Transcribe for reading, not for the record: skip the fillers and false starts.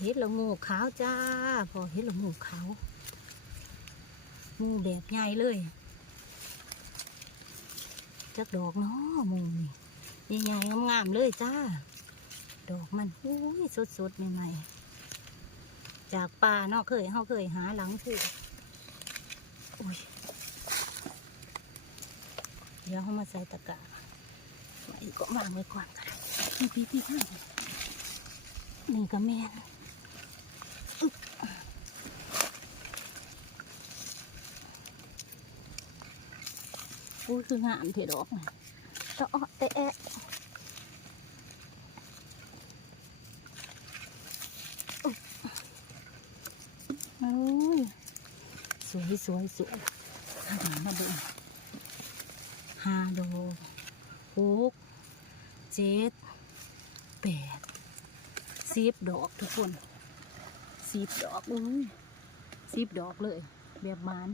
เห็ดละโงูขาวจ้าพอเห็ดละโงูขาวงูแบบใหญ่เลยจักดอกเนาะมูนี่ใหญ่ๆงามๆเลยจ้าดอกมันอุ้ยสดๆใหม่ๆจากป่าเนาะเขาเคยหาหลังผูอุ้ยเดี๋ยวเขามาใส่ตะกร้าไว้ก็วางไว้ก่อนกันพี่นี่ก็แม่นอุ้ยคืองามเถดอกนะตะอ้อแตะโอ้ยสวยมาดู5 ดอก6 7 8 10 ดอกทุกคน10 ดอกอุ้ย10 ดอกเลยแบบบาน